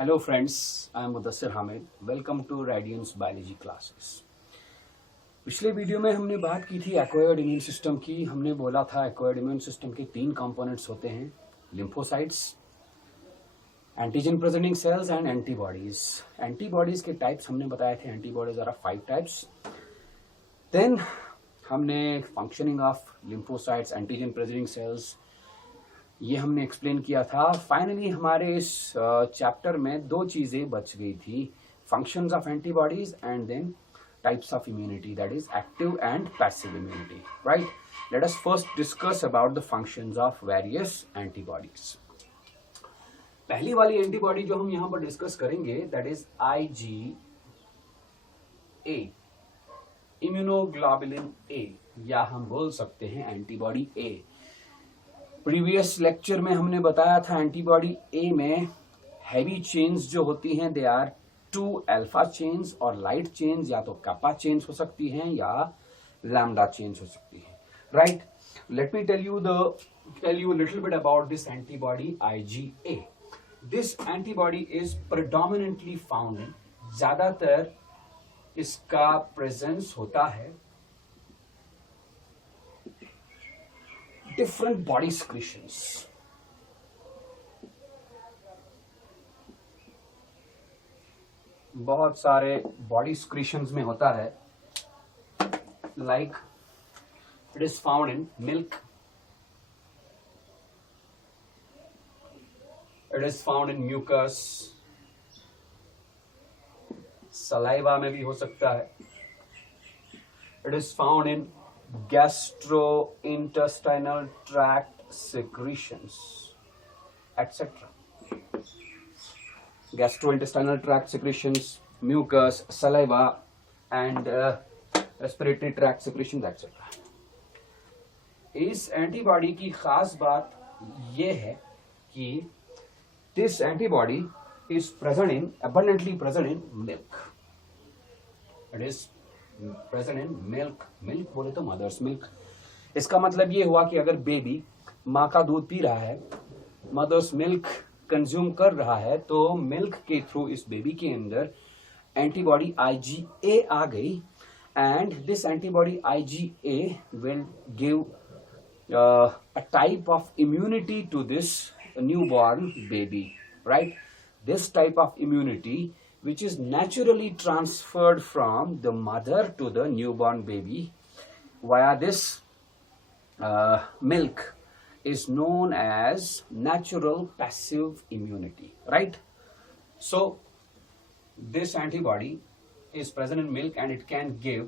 Hello friends, I am Mudassir Hamid. Welcome to radiance biology classes. पिछले video में हमने बात की थी एक्वायर्ड इम्यून सिस्टम की। हमने बोला था एक्वायर्ड इम्यून सिस्टम के 3 कंपोनेंट्स होते हैं, lymphocytes, antigen presenting sales and antibodies. Antibodies के टाइप्स हमने बताए थे, एंटीबॉडीज आर 5 टाइप्स। देन हमने functioning of lymphocytes, antigen presenting sales, ये हमने एक्सप्लेन किया था। फाइनली हमारे इस चैप्टर में 2 चीजें बच गई थी, functions of antibodies and then types of immunity, that is active and passive immunity, right. Let us first discuss about the functions of various antibodies. पहली वाली एंटीबॉडी जो हम यहां पर डिस्कस करेंगे that is IgA, immunoglobulin A, या हम बोल सकते हैं एंटीबॉडी A। प्रीवियस लेक्चर में हमने बताया था एंटीबॉडी ए में हैवी चेन्स जो होती हैं दे आर 2 अल्फा चेन्स, और लाइट चेन्स या तो kappa चेन्स हो सकती हैं या लैम्डा चेन्स हो सकती हैं, right. Let me tell you little bit about this antibody IgA। This antibody is predominantly found in, ज्यादातर इसका प्रेजेंस होता है different body secretions। बहुत सारे बॉडी secretions में होता है, like it is found in milk, it is found in mucus, saliva में भी हो सकता है, it is found in gastrointestinal tract secretions, etc. Gastrointestinal tract secretions, mucus, saliva, and respiratory tract secretions, etc. इस antibody की खास बात यह है कि this antibody is abundantly present in milk. It is present in milk. Milk बोले तो mother's milk. इसका मतलब ये हुआ कि अगर बेबी माँ का दूध पी रहा है, मदर्स मिल्क कंज्यूम कर रहा है, तो मिल्क के थ्रू इस बेबी के अंदर एंटीबॉडी IgA आ गई, and this antibody IgA will give a type of immunity to this newborn baby, right. This type of immunity which is naturally transferred from the mother to the newborn baby via this milk is known as natural passive immunity, right? So this antibody is present in milk and it can give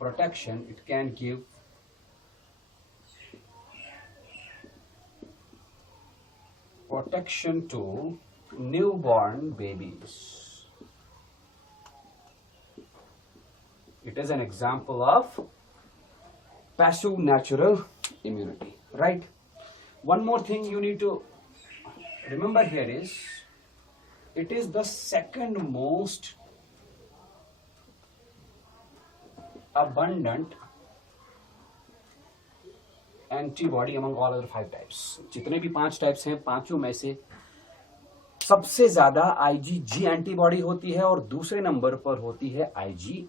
protection, it can give protection to newborn babies. It is an example of passive natural immunity, right? One more thing you need to remember here is it is the second most abundant antibody among all other 5 types. जितने भी 5 types हैं, पांचों में से सबसे ज्यादा IgG antibody होती है और दूसरे नंबर पर होती है IgA।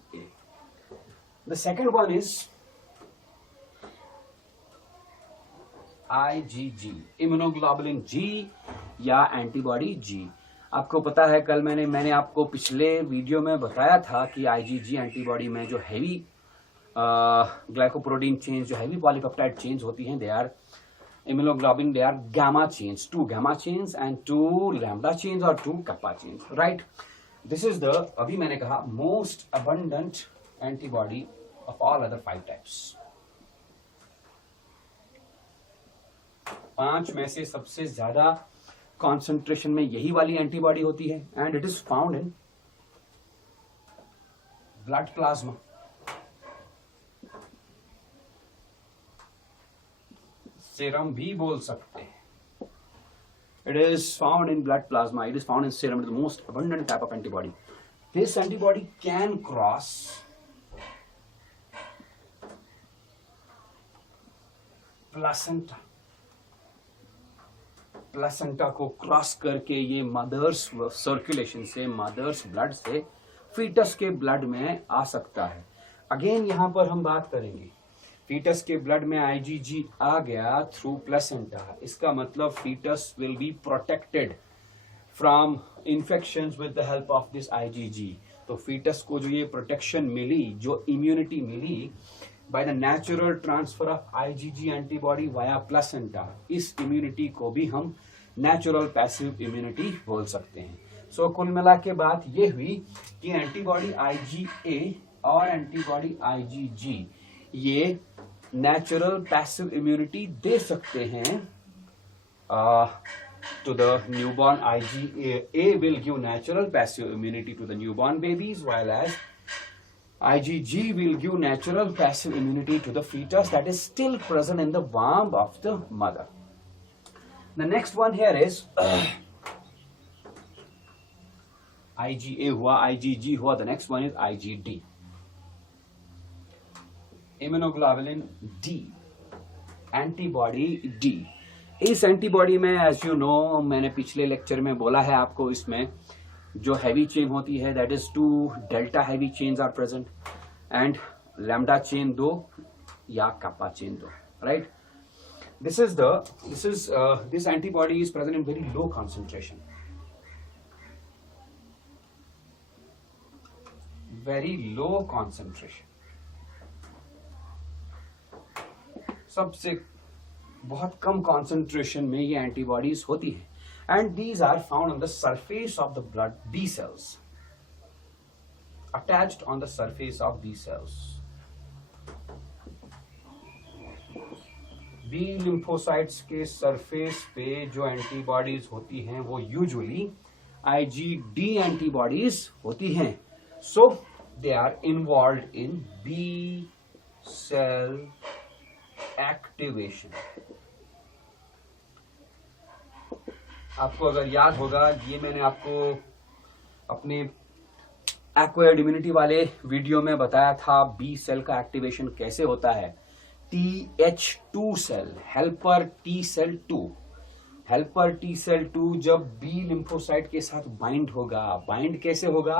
The second one is IgG, immunoglobulin G या एंटीबॉडी G। आपको पता है कल मैंने आपको पिछले वीडियो में बताया था कि IgG एंटीबॉडी में जो हैवी ग्लाइकोप्रोटीन चेन्स, जो हैवी पॉलीपेप्टाइड चेन्स होती हैं, they are immunoglobulin, they are gamma chains, 2 gamma chains and 2 lambda chains or 2 kappa chains, right? This is the, अभी मैंने कहा, most abundant antibody of all other 5 types। 5 में से सबसे ज्यादा concentration में यही वाली एंटीबॉडी होती है, and it is found in blood plasma। Serum भी बोल सकते हैं। It is found in blood plasma, it is found in serum, it is the most abundant type of antibody. This antibody can cross placenta placenta को cross करके ये mother's circulation से, mother's blood से foetus के blood में आ सकता है। Again यहां पर हम बात करेंगे, फीटस के ब्लड में आईजीजी आ गया थ्रू प्लेसेंटा, इसका मतलब fetus will be protected from infections with the help of this IgG. तो फीटस को जो ये प्रोटेक्शन मिली, जो इम्यूनिटी मिली by the natural transfer of IgG antibody via placenta, इस इम्यूनिटी को भी हम नेचुरल पैसिव इम्यूनिटी बोल सकते हैं। सो कुल मिला के बात ये हुई कि एंटीबॉडी आईजीए और एंटीबॉडी आईजीजी ये नेचुरल पैसिव इम्यूनिटी दे सकते हैं to the newborn. IgA will give natural passive immunity to the newborn babies, while as IgG will give natural passive immunity to the fetus that is still present in the womb of the mother. The next one here is IgA हुआ, IgG हुआ, the next one is IgD, immunoglobulin D, antibody D. इस antibody में as you know, मैंने पिछले lecture में बोला है आपको, इसमें जो हैवी चेन होती है that is 2 delta heavy chains are present and lambda chain 2 या kappa chain 2, right. This antibody is present in very low concentration, very low concentration, सबसे बहुत कम कॉन्सेंट्रेशन में ये एंटीबॉडीज होती है and these are found on the surface of the blood B cells, attached on the surface of B cells. B lymphocytes के surface पे जो एंटीबॉडीज होती हैं वो यूजुअली आईजीडी एंटीबॉडीज होती हैं। So they are involved in B cell activation. आपको अगर याद होगा, ये मैंने आपको अपने एक्वायर्ड इम्यूनिटी वाले वीडियो में बताया था बी सेल का एक्टिवेशन कैसे होता है। TH2 cell, helper T cell 2, helper T cell 2 जब बी लिम्फोसाइट के साथ बाइंड होगा, बाइंड कैसे होगा,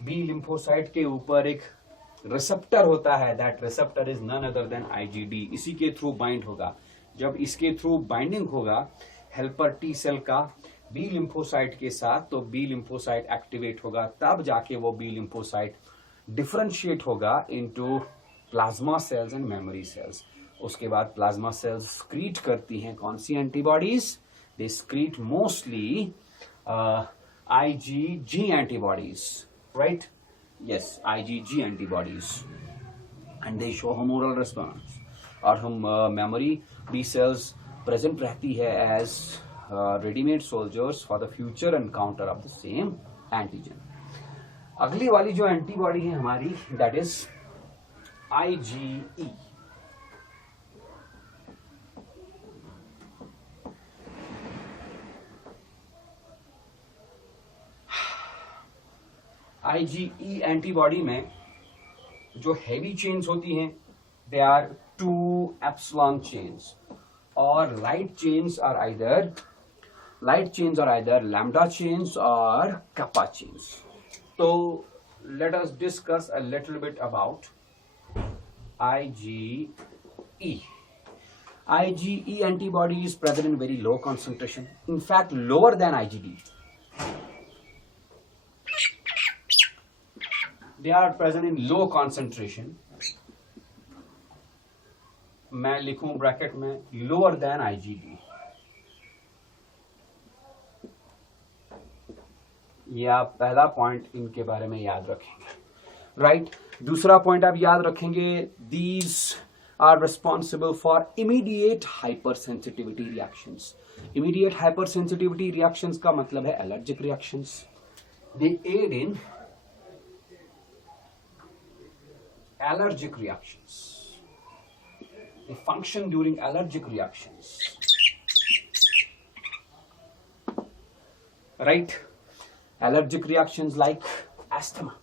बी लिम्फोसाइट के ऊपर एक रिसेप्टर होता है, that receptor is none other than IgD, इसी के थ्रू बाइंड होगा। जब इसके थ्रू बाइंडिंग होगा हेल्पर टी सेल का बी लिम्फोसाइट के साथ, तो बी लिम्फोसाइट एक्टिवेट होगा, तब जाके वो बी लिम्फोसाइट डिफरेंशिएट होगा into plasma cells and memory cells. उसके बाद प्लाज्मा सेल्स स्क्रीट करती हैं कौन सी antibodies, they secrete mostly IgG antibodies, right, yes, IgG antibodies, and they show humoral response। और हम memory B cells present रहती है as ready-made soldiers for the future encounter of the same antigen। अगली वाली जो एंटीबॉडी है हमारी that is IgE। IgE antibody में जो हैवी चेन्स होती हैं दे आर 2 एप्सिलॉन चेन्स, और light chains are either lambda chains और kappa चेन्स। तो let us discuss a little bit about IgE। IgE antibody is present in very low concentration, in fact lower than IgD। They are present in low concentration। मैं लिखूं bracket में lower than IgD। ये आप पहला point इनके बारे में याद रखेंगे, राइट। दूसरा पॉइंट आप याद रखेंगे, these are responsible for immediate hypersensitivity reactions। Immediate hypersensitivity reactions का मतलब है allergic reactions। They aid in allergic reactions, they function during allergic reactions, right? Allergic reactions like asthma,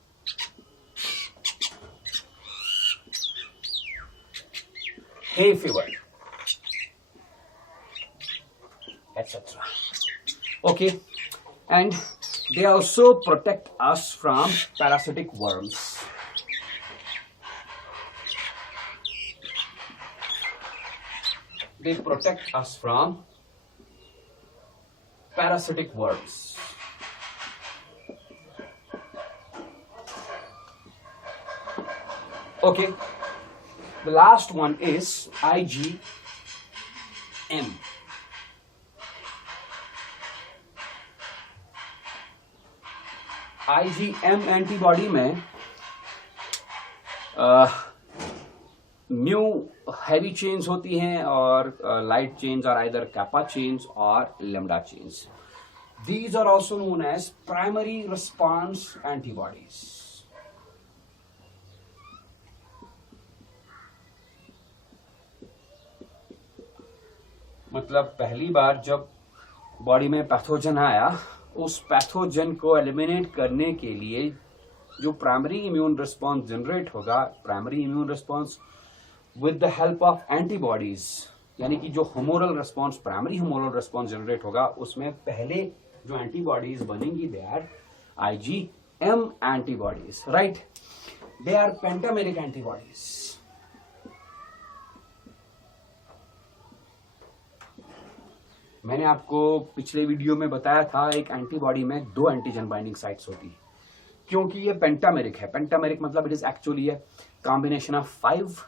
hay fever, etc. Okay, and they also protect us from parasitic worms. They protect us from parasitic worms. Okay, the last one is IgM. IgM antibody में mu heavy chains होती हैं और light chains are either kappa chains और lambda chains. These are also known as primary response antibodies. मतलब पहली बार जब body में pathogen आया, उस पैथोजन को एलिमिनेट करने के लिए जो प्राइमरी इम्यून रिस्पॉन्स जनरेट होगा, primary immune response with the help of antibodies, यानी कि जो humoral response, primary humoral response generate होगा, उसमें पहले जो एंटीबॉडीज बनेंगी they are IgM antibodies, right. They are pentameric antibodies. मैंने आपको पिछले वीडियो में बताया था एक एंटीबॉडी में 2 एंटीजन बाइंडिंग साइट्स होती है, क्योंकि ये पेंटामेरिक है. पेंटामेरिक मतलब it is actually a combination of 5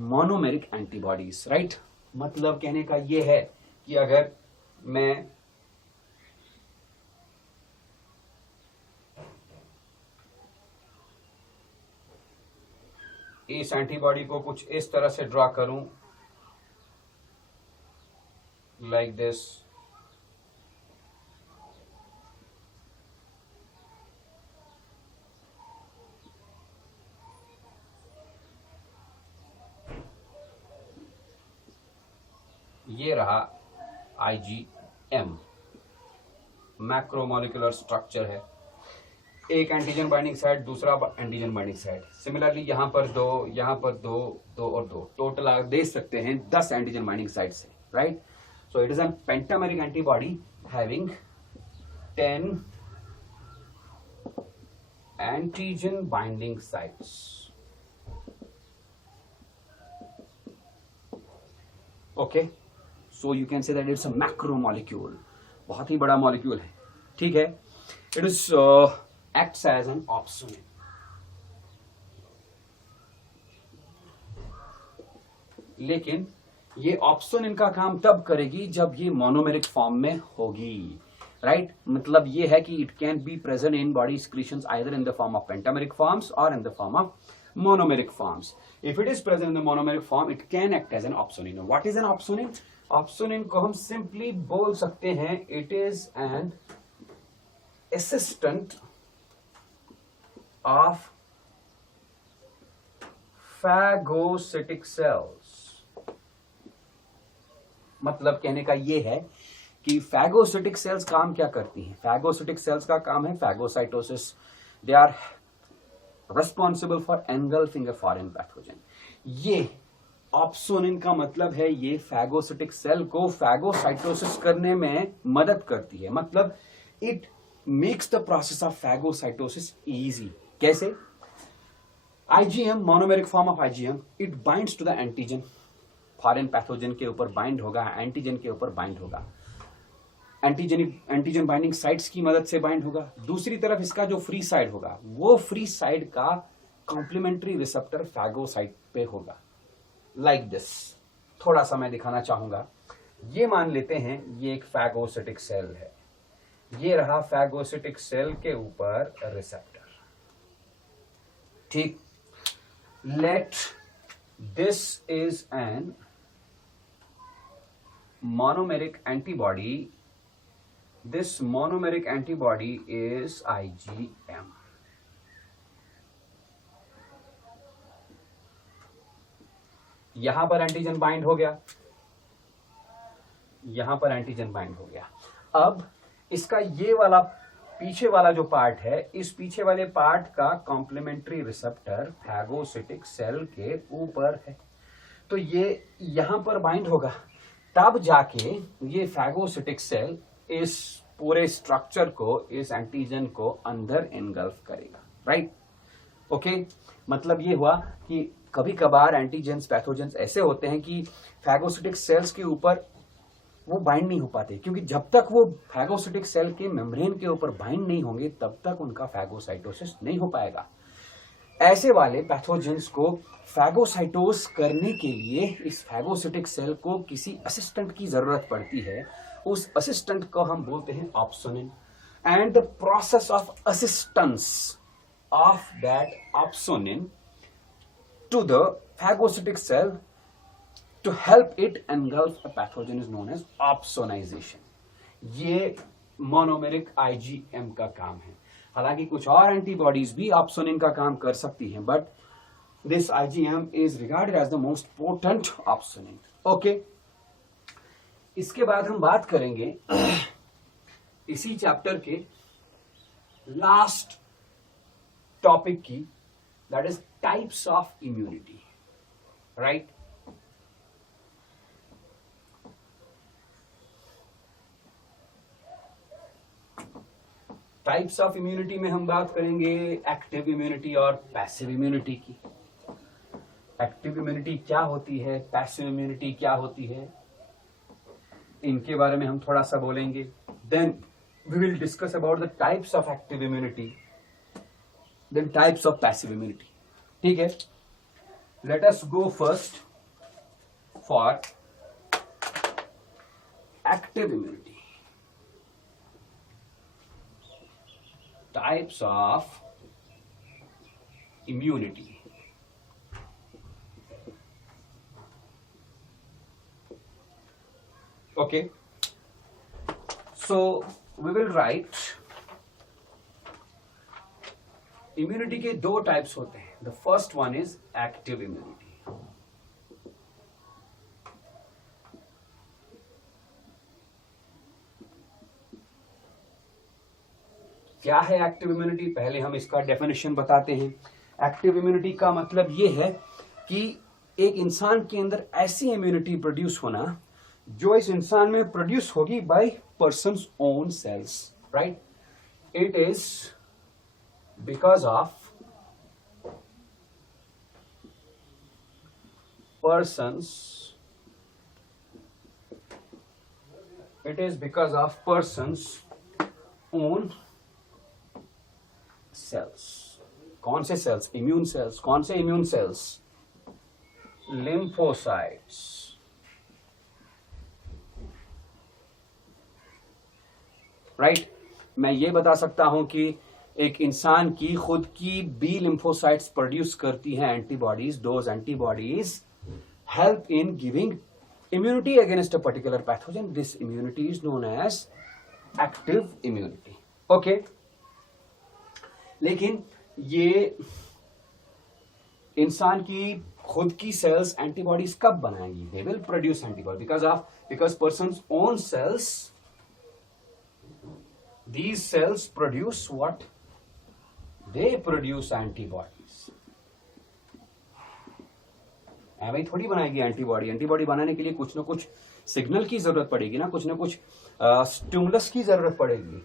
monomeric antibodies, right. मतलब कहने का ये है कि अगर मैं इस एंटीबॉडी को कुछ इस तरह से ड्रॉ करूं, like this, ये रहा IgM. मैक्रोमोलिकुलर स्ट्रक्चर है. एक एंटीजन बाइंडिंग साइट, दूसरा एंटीजन बाइंडिंग साइट. सिमिलरली यहां पर 2, यहां पर 2, 2 और 2, टोटल आप देख सकते हैं 10 एंटीजन बाइंडिंग साइट्स है, right. So it is a pentameric antibody having 10 antigen binding sites. Okay, so you can say that it's a macromolecule. बहुत ही बड़ा मॉलिक्यूल है, ठीक है. It is acts as an opsonin. लेकिन ये ऑप्शन इनका काम तब करेगी जब ये मोनोमेरिक फॉर्म में होगी, राइट. मतलब ये है कि it can be present in body secretions either in the form of pentameric forms और in the form of monomeric forms. If it is present in the monomeric form, it can act as an opsonin. What is an opsonin? Opsonin को हम simply बोल सकते हैं it is an assistant of phagocytic cells. मतलब कहने का ये है कि फैगोसिटिक सेल्स काम क्या करती हैं. फैगोसिटिक सेल्स का काम है phagocytosis. They are responsible for engulfing a foreign pathogen. ये ऑप्सोनिन का मतलब है ये फैगोसिटिक सेल को फैगोसाइटोसिस करने में मदद करती है. मतलब it makes the process of phagocytosis easy. कैसे? IgM, monomeric form of IgM, it binds to the antigen. Foreign pathogen के ऊपर बाइंड होगा, एंटीजन के ऊपर बाइंड होगा, एंटीजन बाइंडिंग साइट्स की मदद से बाइंड होगा. दूसरी तरफ इसका जो फ्री साइड होगा, वो फ्री साइड का कॉम्प्लीमेंट्री रिसेप्टर फैगोसाइट पे होगा, लाइक दिस. थोड़ा सा मैं दिखाना चाहूंगा. ये मान लेते हैं ये एक फैगोसिटिक सेल है, ये रहा फैगोसिटिक सेल के ऊपर रिसेप्टर, ठीक. Let this is an monomeric antibody. This monomeric antibody is IgM. यहां पर एंटीजन बाइंड हो गया, यहां पर एंटीजन बाइंड हो गया. अब इसका ये वाला पीछे वाला जो पार्ट है, इस पीछे वाले पार्ट का कॉम्प्लीमेंट्री रिसेप्टर फैगोसिटिक सेल के ऊपर है. तो ये यहां पर बाइंड होगा, तब जाके ये फैगोसिटिक सेल इस पूरे स्ट्रक्चर को, इस एंटीजन को अंदर एनगल्फ करेगा, राइट। ओके, मतलब ये हुआ कि कभी कभार एंटीजेंस, पैथोजेंस ऐसे होते हैं कि फैगोसिटिक सेल्स के ऊपर वो बाइंड नहीं हो पाते, क्योंकि जब तक वो फैगोसिटिक सेल के मेम्ब्रेन के ऊपर बाइंड नहीं होंगे तब तक उनका फैगोसाइटोसिस नहीं हो पाएगा। ऐसे वाले पैथोजेंस को फैगोसाइटोस करने के लिए इस फैगोसिटिक सेल को किसी असिस्टेंट की जरूरत पड़ती है। उस असिस्टेंट को हम बोलते हैं opsonin, and the process of assistance of that opsonin to the phagocytic cell to help it engulf a pathogen is known as opsonization. ये मोनोमेरिक IgM का काम है। हालांकि कुछ और एंटीबॉडीज भी ऑप्सोनिन का काम कर सकती हैं, but this IgM is regarded as the most potent opsonin. Okay, इसके बाद हम बात करेंगे इसी चैप्टर के लास्ट टॉपिक की, that is types of immunity, right. Types of immunity में हम बात करेंगे एक्टिव इम्यूनिटी और पैसिव इम्यूनिटी की। एक्टिव इम्यूनिटी क्या होती है, पैसिव इम्यूनिटी क्या होती है, इनके बारे में हम थोड़ा सा बोलेंगे। Then we will discuss about the types of active immunity, then types of passive immunity. ठीक है, let us go first for active immunity. Types of immunity. Okay, so we will write immunity के दो types होते हैं. The first one is active immunity. क्या है active immunity, पहले हम इसका डेफिनेशन बताते हैं। एक्टिव इम्यूनिटी का मतलब ये है कि एक इंसान के अंदर ऐसी इम्यूनिटी प्रोड्यूस होना जो इस इंसान में प्रोड्यूस होगी by person's own cells, right. It is because of person's, it is because of person's own cells. कौन से सेल्स? Immune cells. कौन से इम्यून सेल्स? Lymphocytes, right. मैं ये बता सकता हूं कि एक इंसान की खुद की बी लिम्फोसाइट्स प्रोड्यूस करती हैं antibodies. Those antibodies help in giving immunity against a particular pathogen. This immunity is known as active immunity. Okay. लेकिन ये इंसान की खुद की सेल्स एंटीबॉडीज कब बनाएंगी? They will produce antibody because person's own cells, these cells produce what? They produce antibodies. ऐसे ही थोड़ी बनाएगी एंटीबॉडी। एंटीबॉडी बनाने के लिए कुछ ना कुछ सिग्नल की जरूरत पड़ेगी ना, कुछ ना कुछ स्टिमुलस की जरूरत पड़ेगी।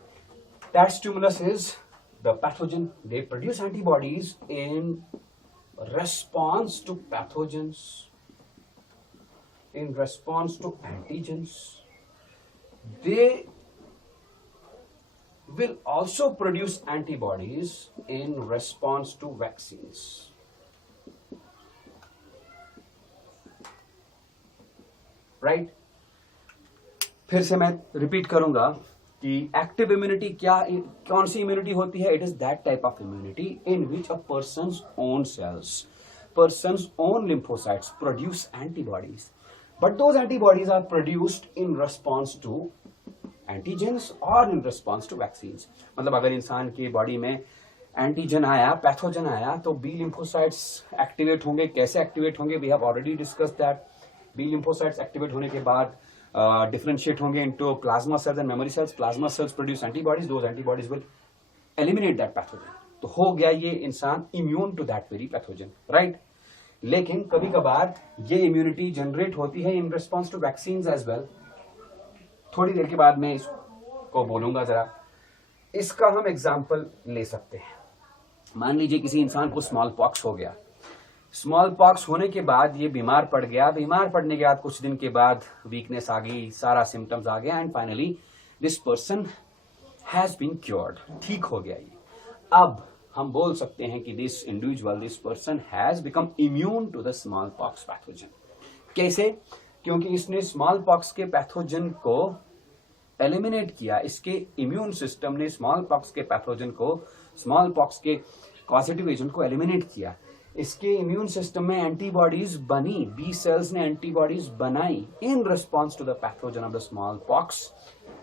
That stimulus is the pathogen. They produce antibodies in response to pathogens, in response to antigens. They will also produce antibodies in response to vaccines. Right? फिर से मैं रिपीट करूंगा कि एक्टिव इम्यूनिटी कौन सी इम्यूनिटी होती है? It is that type of immunity in which a person's own cells, person's own lymphocytes produce antibodies, but those antibodies are produced in response to antigens और इन रेस्पॉन्स टू वैक्सीन्स। मतलब अगर इंसान की body में antigen आया, pathogen आया, तो B lymphocytes activate होंगे। कैसे एक्टिवेट होंगे? We have already discuss that. B lymphocytes activate होने के बाद डिफरेंशिएट होंगे into plasma cells and memory cells. Plasma cells produce antibodies, those antibodies will eliminate that pathogen. तो हो गया ये इंसान immune to that very pathogen, right. लेकिन कभी कभार ये इम्यूनिटी जनरेट होती है in response to vaccine as well. थोड़ी देर के बाद मैं इसको बोलूंगा जरा। इसका हम एग्जाम्पल ले सकते हैं। मान लीजिए किसी इंसान को स्मॉल पॉक्स हो गया। स्मॉल पॉक्स होने के बाद ये बीमार पड़ गया। बीमार पड़ने के बाद कुछ दिन के बाद वीकनेस आ गई, सारा सिम्टम्स आ गया, and finally this person has been cured, ठीक हो गया ये। अब हम बोल सकते हैं कि this individual, this person has become immune to the smallpox pathogen. कैसे? क्योंकि इसने स्मॉल पॉक्स के पैथोजन को एलिमिनेट किया। इसके इम्यून सिस्टम ने स्मॉल पॉक्स के पैथोजन को, स्मॉल पॉक्स के कॉजेटिव एजेंट को एलिमिनेट किया। इसके इम्यून सिस्टम में एंटीबॉडीज बनी, बी सेल्स ने एंटीबॉडीज बनाई in response to the pathogen of the smallpox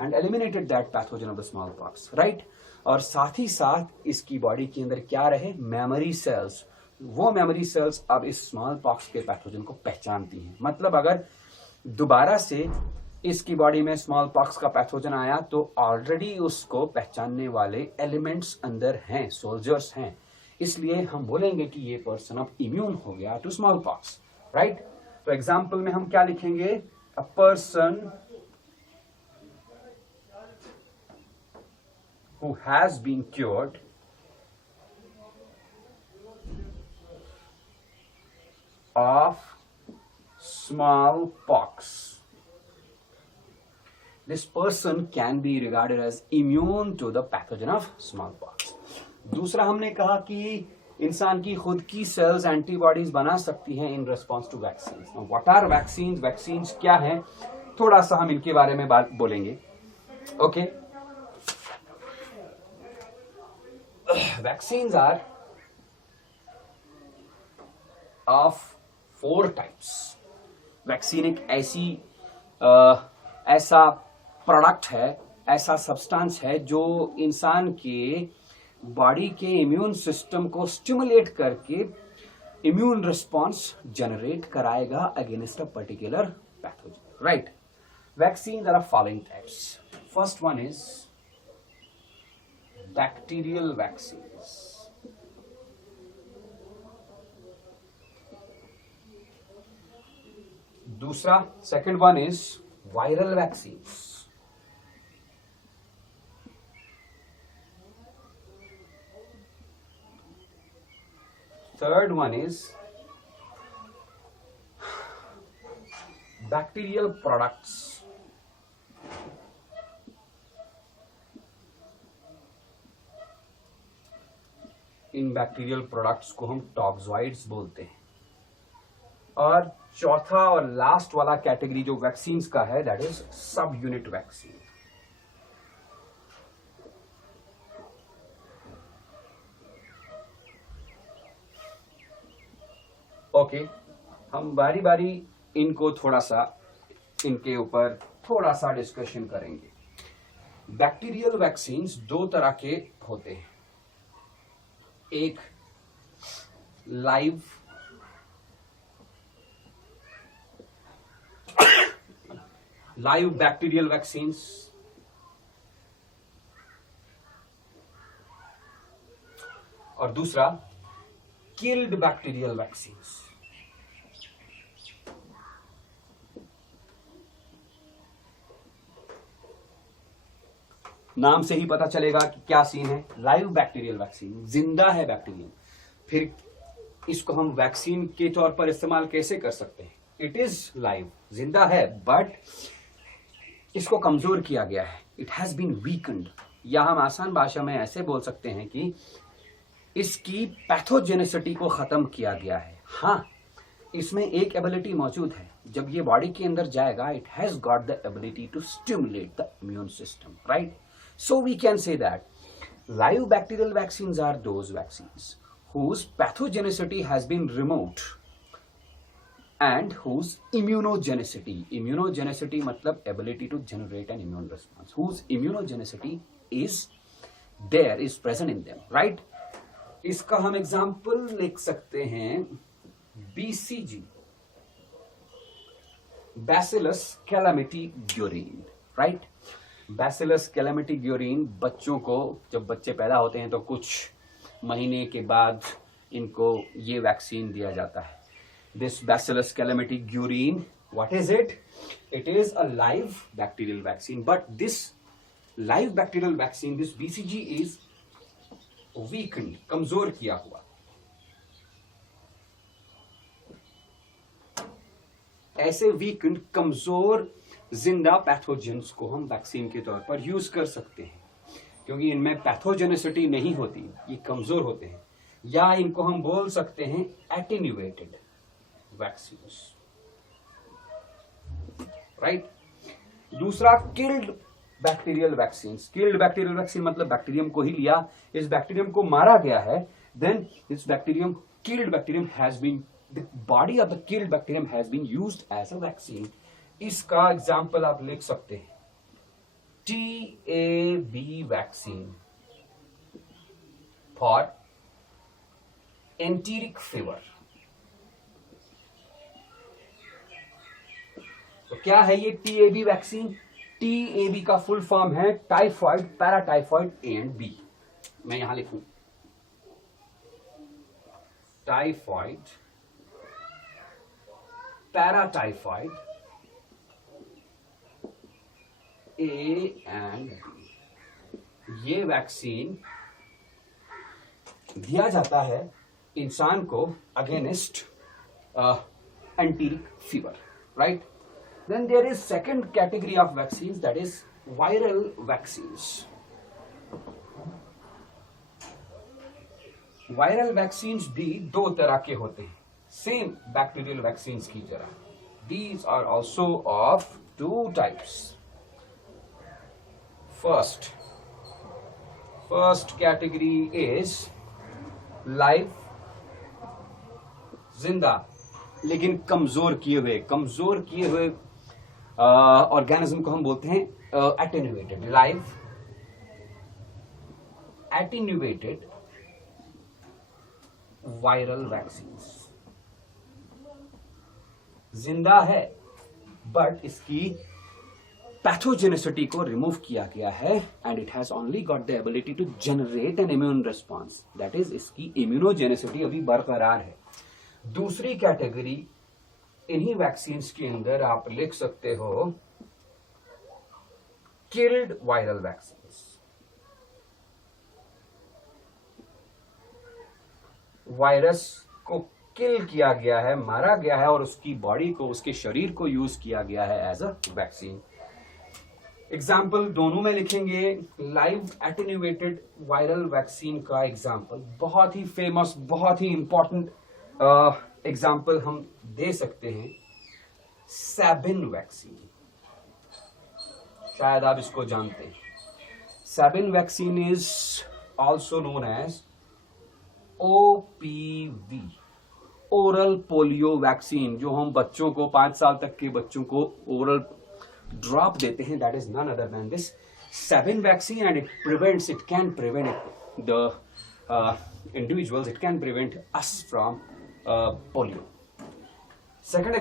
and eliminated that pathogen of the small pox, right. और साथ ही साथ इसकी बॉडी के अंदर क्या रहे? Memory cells. वो मेमोरी सेल्स अब इस स्मॉल पॉक्स के पैथोजन को पहचानती हैं। मतलब अगर दोबारा से इसकी बॉडी में स्मॉल पॉक्स का पैथोजन आया तो ऑलरेडी उसको पहचानने वाले एलिमेंट्स अंदर हैं, सोल्जर्स हैं। इसलिए हम बोलेंगे कि ये पर्सन अब इम्यून हो गया टू स्मॉल पॉक्स, राइट। तो एग्जाम्पल में हम क्या लिखेंगे? A person who has been cured of smallpox. This person can be regarded as immune to the pathogen of smallpox. दूसरा हमने कहा कि इंसान की खुद की सेल्स एंटीबॉडीज बना सकती हैं in response to vaccine. What are vaccine? Vaccine क्या है, थोड़ा सा हम इनके बारे में बात बोलेंगे। Okay, vaccines are of 4 types. Vaccine एक ऐसा प्रोडक्ट है, ऐसा सब्सटेंस है जो इंसान के बॉडी के इम्यून सिस्टम को स्टिमुलेट करके इम्यून रिस्पॉन्स जनरेट कराएगा against a particular pathogen, right. Vaccine are following types. First one is bacterial vaccines. दूसरा, second one is viral vaccines. Third one is bacterial products. In bacterial products को हम टॉक्सॉइड्स बोलते हैं। और चौथा और लास्ट वाला कैटेगरी जो वैक्सीन्स का है, दैट इज सब यूनिट वैक्सीन। ओके, हम बारी बारी इनको थोड़ा सा, इनके ऊपर थोड़ा सा डिस्कशन करेंगे। बैक्टीरियल वैक्सीन्स 2 तरह के होते हैं। एक लाइव बैक्टीरियल वैक्सीन्स, और दूसरा किल्ड बैक्टीरियल वैक्सीन्स। नाम से ही पता चलेगा कि क्या सीन है। लाइव बैक्टीरियल वैक्सीन, जिंदा है बैक्टीरिया। फिर इसको हम वैक्सीन के तौर पर इस्तेमाल कैसे कर सकते हैं? इट इज लाइव, जिंदा है, बट इसको कमजोर किया गया है। इट हैज बीन वीकन्ड, या हम आसान भाषा में ऐसे बोल सकते हैं कि इसकी पैथोजेनिसिटी को खत्म किया गया है। हाँ, इसमें एक एबिलिटी मौजूद है, जब ये बॉडी के अंदर जाएगा, it has got the ability to stimulate the immune system, right. So we can say that live bacterial vaccines are those vaccines whose pathogenicity has been removed and whose immunogenicity मतलब ability to generate an immune response, whose immunogenicity is present in them, right? इसका हम example लिख सकते हैं BCG, Bacillus calamitigurine, right? Bacillus Calmette Guerin बच्चों को, जब बच्चे पैदा होते हैं तो कुछ महीने के बाद इनको ये वैक्सीन दिया जाता है। this Bacillus calamitigurine. What is it? It is a live bacterial vaccine, but this live bacterial vaccine, this BCG is weakened, कमजोर किया हुआ. ऐसे वीकेंड कमजोर जिंदा पैथोजेंस को हम वैक्सीन के तौर पर यूज कर सकते हैं, क्योंकि इनमें पैथोजेनिसिटी नहीं होती, ये कमजोर होते हैं, या इनको हम बोल सकते हैं एटेन्यूएटेड वैक्सीन्स, राइट. दूसरा killed bacterial vaccine. Killed bacterial vaccine मतलब बैक्टीरियम को ही लिया, इस बैक्टीरियम को मारा गया है, then this bacterium, killed bacterium has been, the body of the killed bacterium has been used as a vaccine. इसका एग्जाम्पल आप लिख सकते हैं TAB vaccine for enteric fever. तो क्या है ये TAB वैक्सीन? TAB का फुल फॉर्म है typhoid, paratyphoid A and B. मैं यहां लिखूं typhoid, paratyphoid A and B. ये वैक्सीन दिया जाता है इंसान को against enteric fever, right. Then there is second category of vaccines, that is viral vaccines. Viral vaccines भी दो तरह के होते हैं, सेम बैक्टीरियल वैक्सीन्स की तरह. These are also of two types. First category is live, जिंदा लेकिन कमजोर किए हुए ऑर्गेनिज्म को हम बोलते हैं attenuated. Live attenuated viral vaccines. जिंदा है बट इसकी पैथोजेनिसिटी को रिमूव किया गया है, and it has only got the ability to generate an immune response, that is इसकी इम्यूनोजेनिसिटी अभी बरकरार है. दूसरी कैटेगरी इन्हीं वैक्सीन्स के अंदर आप लिख सकते हो किल्ड वायरल वैक्सीन्स. वायरस को किल किया गया है, मारा गया है, और उसकी बॉडी को, उसके शरीर को यूज किया गया है एज अ वैक्सीन. एग्जाम्पल दोनों में लिखेंगे. लाइव एटेन्यूएटेड वायरल वैक्सीन का एग्जाम्पल बहुत ही फेमस, बहुत ही इंपॉर्टेंट एग्जाम्पल हम दे सकते हैं सैबिन वैक्सीन. शायद आप इसको जानते हैं. Sabin vaccine is also known as OPV, oral polio vaccine, जो हम बच्चों को, 5 साल तक के बच्चों को ओरल ड्रॉप देते हैं. That is none other than this Sabin vaccine, and it can prevent the individuals, it can prevent us from polio. Second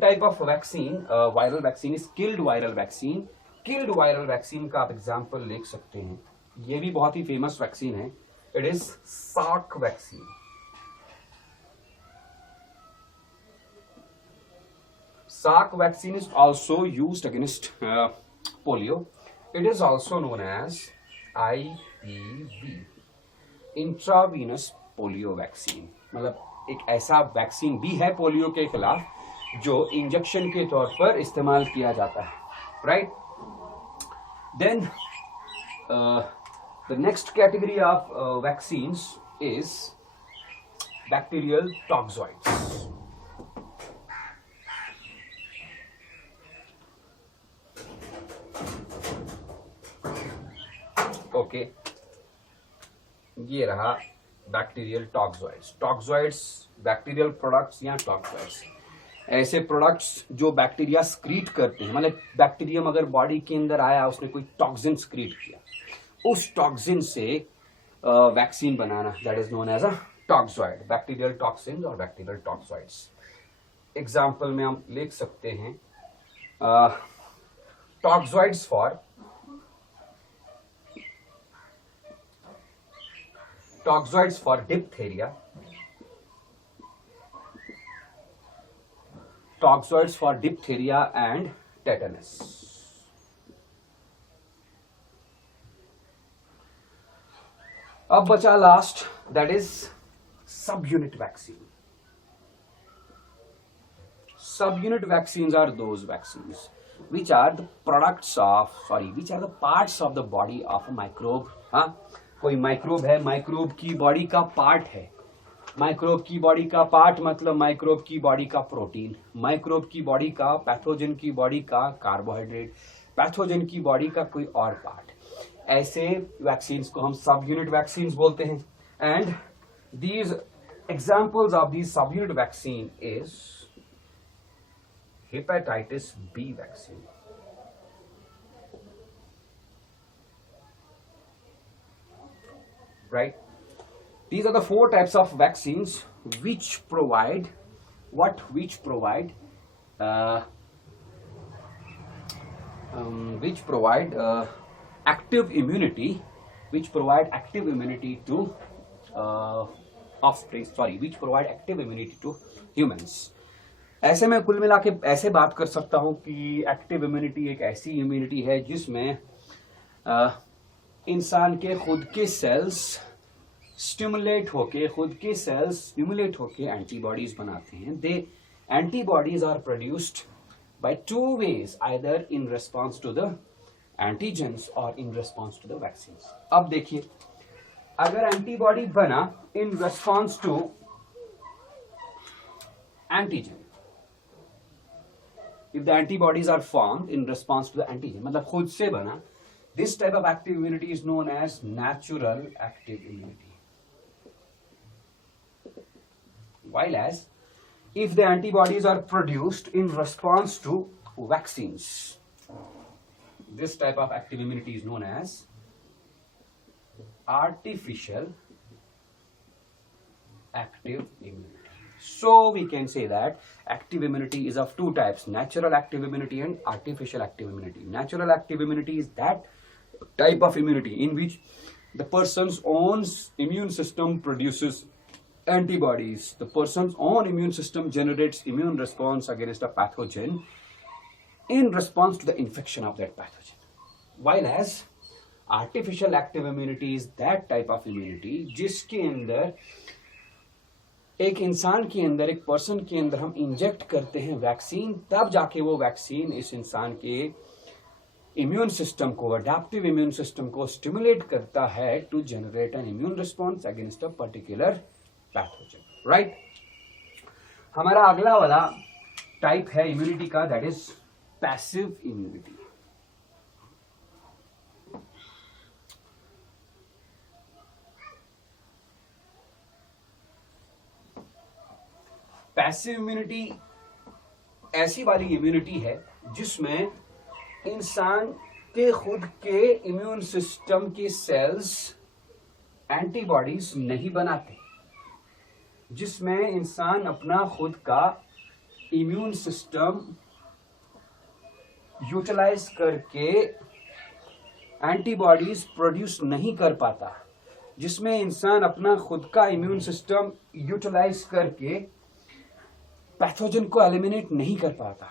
type of vaccine, viral vaccine is killed viral vaccine. Killed viral vaccine का आप example लिख सकते हैं, ये भी बहुत ही famous vaccine है. It is Salk vaccine. Salk vaccine is also used against polio. It is also known as IPV, intravenous polio vaccine. मतलब एक ऐसा वैक्सीन भी है पोलियो के खिलाफ जो इंजेक्शन के तौर पर इस्तेमाल किया जाता है, right. Then the next category of vaccines is bacterial toxoids. Okay, ये रहा bacterial toxoids. Toxoids bacterial products या टॉक्सॉइड्स ऐसे प्रोडक्ट्स जो बैक्टीरिया स्क्रीट करते हैं. मतलब बैक्टीरियम अगर बॉडी के अंदर आया, उसने कोई टॉक्सिन स्क्रीट किया, उस टॉक्सिन से वैक्सीन बनाना, that is known as a toxoid. Bacterial toxin और बैक्टीरियल टॉक्सॉइड्स. एग्जाम्पल में हम लिख सकते हैं toxoids for diphtheria, toxoids for diphtheria and tetanus. अब बचा last, that is subunit vaccine. Subunit vaccines are those vaccines which are the parts of the body of a microbe. हाँ, कोई microbe है, माइक्रोब की बॉडी का part है. Microbe की body का पार्ट मतलब माइक्रोब की बॉडी का प्रोटीन, माइक्रोब की बॉडी का, पैथोजन की बॉडी का कार्बोहाइड्रेट, पैथोजन की बॉडी का कोई और पार्ट. ऐसे वैक्सीन्स को हम सब यूनिट वैक्सीन्स बोलते हैं. And these examples of these sub unit vaccine is hepatitis B vaccine, right? These are the 4 types of vaccines which provide active immunity, to offspring. Which provide active immunity to humans. ऐसे में कुल मिला के ऐसे बात कर सकता हूं कि एक्टिव इम्यूनिटी एक ऐसी इम्यूनिटी है जिसमें इंसान के खुद के सेल्स स्टिमुलेट होके एंटीबॉडीज बनाते हैं. They antibodies are produced by 2 ways, either in response to the antigens और in response to the vaccine. अब देखिए, अगर एंटीबॉडी बना in response to antigen, if the antibodies are formed in response to the antigen, मतलब खुद से बना, this type of active immunity is known as natural active immunity. While as if the antibodies are produced in response to vaccines, this type of active immunity is known as artificial active immunity. So we can say that active immunity is of 2 types, natural active immunity and artificial active immunity. Natural active immunity is that type of immunity in which the person's own immune system produces antibodies. The person's own immune system generates immune response against a pathogen in response to the infection of that pathogen. While as artificial active immunity is that type of immunity जिसके अंदर एक इंसान के अंदर, एक person के अंदर हम इंजेक्ट करते हैं वैक्सीन, तब जाके वो वैक्सीन इस इंसान के इम्यून सिस्टम को, अडेप्टिव इम्यून सिस्टम को स्टिमुलेट करता है to generate an immune response against a particular pathogen. Right. हमारा अगला वाला टाइप है इम्यूनिटी का, that is passive immunity. Passive immunity ऐसी वाली इम्यूनिटी है जिसमें इंसान के खुद के इम्यून सिस्टम के सेल्स एंटीबॉडीज नहीं बनाते, जिसमें इंसान अपना खुद का इम्यून सिस्टम यूटिलाइज करके एंटीबॉडीज प्रोड्यूस नहीं कर पाता, जिसमें इंसान अपना खुद का इम्यून सिस्टम यूटिलाइज करके पैथोजन को एलिमिनेट नहीं कर पाता.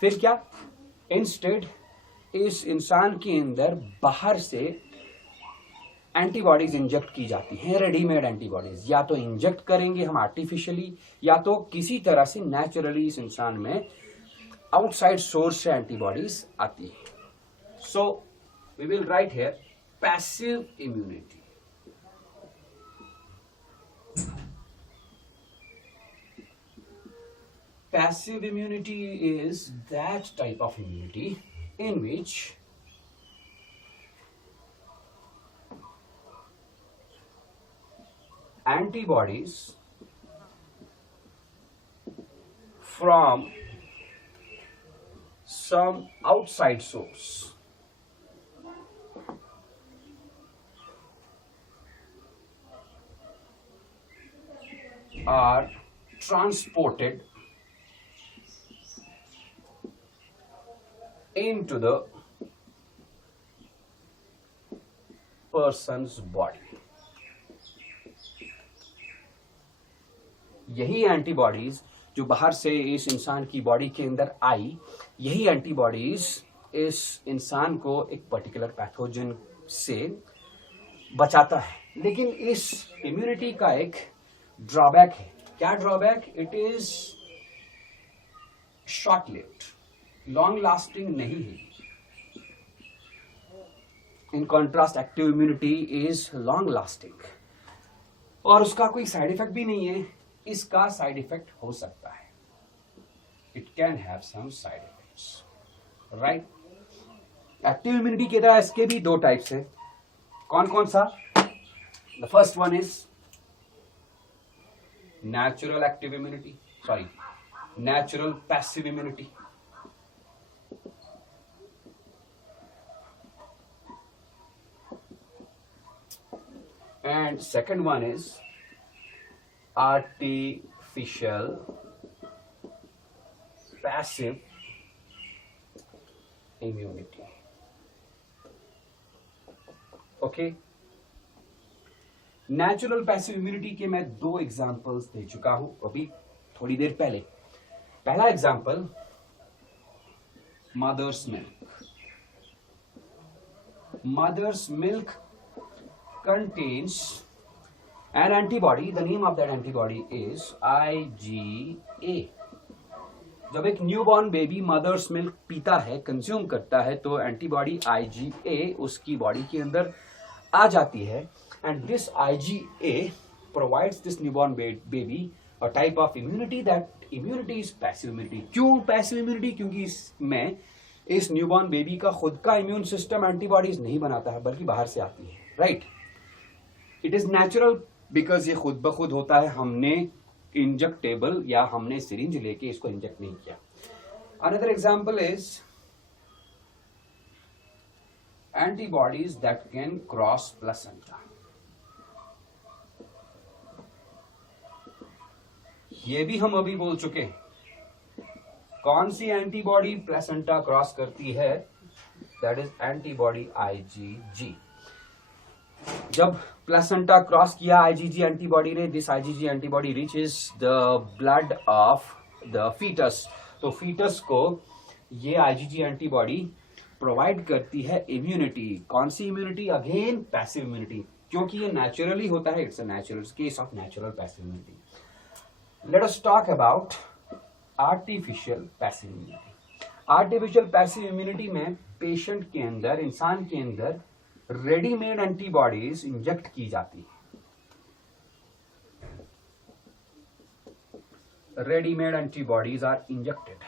फिर क्या, इंस्टेड इस इंसान के अंदर बाहर से एंटीबॉडीज इंजेक्ट की जाती हैं, रेडीमेड एंटीबॉडीज. या तो इंजेक्ट करेंगे हम आर्टिफिशियली, या तो किसी तरह से नेचुरली इस इंसान में आउटसाइड सोर्स से एंटीबॉडीज आती है. So we will write here passive immunity. Passive immunity is that type of immunity in which antibodies from some outside source are transported into the person's body. यही antibodies जो बाहर से इस इंसान की बॉडी के अंदर आई, यही एंटीबॉडीज इस इंसान को एक पर्टिकुलर पैथोजन से बचाता है। लेकिन इस इम्यूनिटी का एक ड्रॉबैक है। क्या drawback? It is short lived, long lasting नहीं है। In contrast active immunity is long lasting, और उसका कोई साइड इफेक्ट भी नहीं है। इसका साइड इफेक्ट हो सकता है, it can have some side effects, right. Active immunity की तरह इसके भी दो टाइप्स है। कौन कौन सा? The first one is natural active immunity, sorry natural passive immunity. And second one is artificial passive immunity. Okay, natural passive immunity के मैं दो एग्जांपल्स दे चुका हूं अभी थोड़ी देर पहले। पहला example mother's milk. Mother's milk contains an antibody. The name of that antibody is IgA. जब एक न्यूबॉर्न बेबी मदर्स मिल्क पीता है, कंज्यूम करता है, तो एंटीबॉडी IgA उसकी बॉडी के अंदर आ जाती है, and this IgA provides this newborn baby a type of immunity. That immunity is passive immunity. क्यों पैसिव इम्यूनिटी? क्योंकि इसमें इस न्यूबॉर्न बेबी का खुद का इम्यून सिस्टम एंटीबॉडीज नहीं बनाता है, बल्कि बाहर से आती है, right. It is natural because ये खुद ब खुद होता है, हमने इंजेक्टेबल या हमने सिरिंज लेके इसको इंजेक्ट नहीं किया। Another example is antibodies that can cross placenta. ये भी हम अभी बोल चुके हैं। कौन सी एंटीबॉडी प्लेसेंटा क्रॉस करती है? That is antibody IgG। जब प्लेसेंटा क्रॉस किया IgG एंटीबॉडी ने, this IgG antibody reaches the blood of the fetus. तो फीटस को ये IgG एंटीबॉडी प्रोवाइड करती है इम्यूनिटी। कौन सी इम्यूनिटी? अगेन पैसिव इम्यूनिटी, क्योंकि ये नेचुरली होता है। It's a natural case of natural passive immunity. Let us talk about artificial passive immunity. Artificial passive immunity में पेशेंट के अंदर, इंसान के अंदर रेडीमेड एंटीबॉडीज इंजेक्ट की जाती है। Readymade antibodies are injected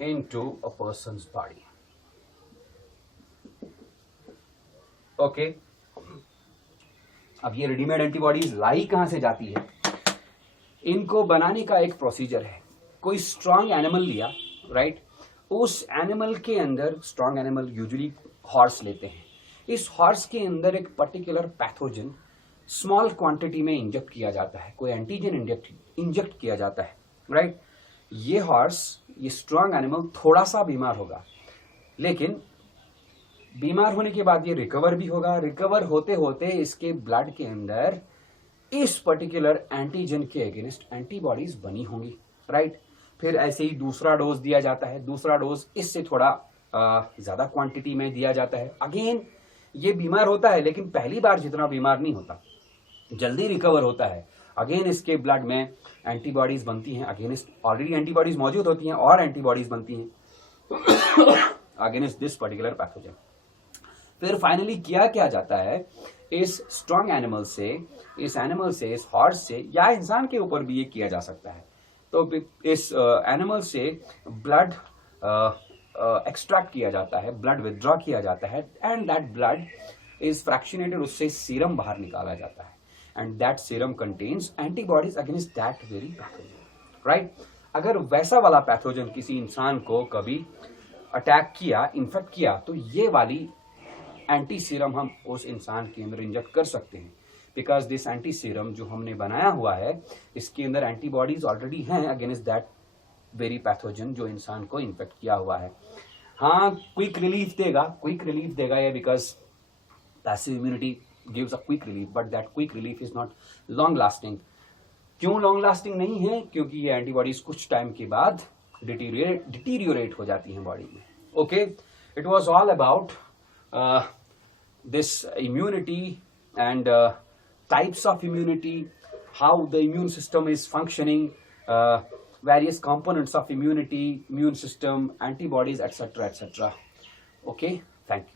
into a person's body. Okay, अब ये रेडीमेड एंटीबॉडीज लाई कहां से जाती है? इनको बनाने का एक प्रोसीजर है। कोई स्ट्रांग एनिमल लिया, राइट, उस एनिमल के अंदर, स्ट्रांग एनिमल यूजुअली हॉर्स लेते हैं, इस हॉर्स के अंदर एक पर्टिकुलर पैथोजन स्मॉल क्वांटिटी में इंजेक्ट किया जाता है, कोई एंटीजन इंजेक्ट किया जाता है, राइट। ये हॉर्स, ये स्ट्रांग एनिमल थोड़ा सा बीमार होगा, लेकिन बीमार होने के बाद ये रिकवर भी होगा। रिकवर होते होते इसके ब्लड के अंदर इस पर्टिकुलर एंटीजन के अगेंस्ट एंटीबॉडीज बनी होंगी, राइट। फिर ऐसे ही दूसरा डोज दिया जाता है, दूसरा डोज इससे थोड़ा ज्यादा क्वांटिटी में दिया जाता है। अगेन ये बीमार होता है, लेकिन पहली बार जितना बीमार नहीं होता, जल्दी रिकवर होता है। अगेन इसके ब्लड में एंटीबॉडीज बनती हैं, अगेंस्ट ऑलरेडी एंटीबॉडीज मौजूद होती हैं और एंटीबॉडीज बनती हैं अगेंस्ट दिस पर्टिकुलर पैथोजन। फिर फाइनली क्या जाता है, इस स्ट्रॉन्ग एनिमल से, इस हॉर्स से या इंसान के ऊपर भी ये किया जा सकता है। तो इस एनिमल से ब्लड एक्सट्रैक्ट किया जाता है, ब्लड विथड्रॉ किया जाता है, एंड दैट ब्लड इज फ्रैक्शनेटेड, उससे सीरम बाहर निकाला जाता है, and that serum contains antibodies against that very pathogen, right. अगर वैसा वाला पैथोजन किसी इंसान को कभी अटैक किया, इन्फेक्ट किया, तो ये वाली एंटी सीरम हम उस इंसान के अंदर इंजेक्ट कर सकते हैं, बिकॉज दिस एंटी सीरम जो हमने बनाया हुआ है, इसके अंदर एंटीबॉडीज ऑलरेडी हैं अगेंस्ट दैट वेरी पैथोजन जो इंसान को इन्फेक्ट किया हुआ है। हाँ, क्विक रिलीफ देगा ये, because passive immunity gives a quick relief, but that quick relief is not long lasting. क्यों लॉन्ग लास्टिंग नहीं है? क्योंकि ये एंटीबॉडीज कुछ टाइम के बाद डिटीरियोरेट हो जाती हैं बॉडी में. Okay, it was all about this immunity and types of immunity, how the immune system is functioning, various components of immunity, immune system, antibodies, etc., etc. Okay, thank you.